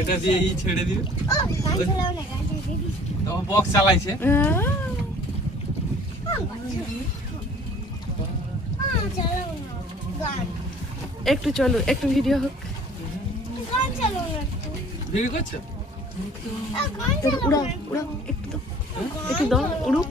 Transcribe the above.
এটা দিয়ে ই ছেড়ে দিবে। ও বক্স চালাইছে। একটু চলো একটু ভিডিও হোক। একটু। করছ? উড়াও একটু। উড়াও একটু দাও। একটু দাও উড়ুক।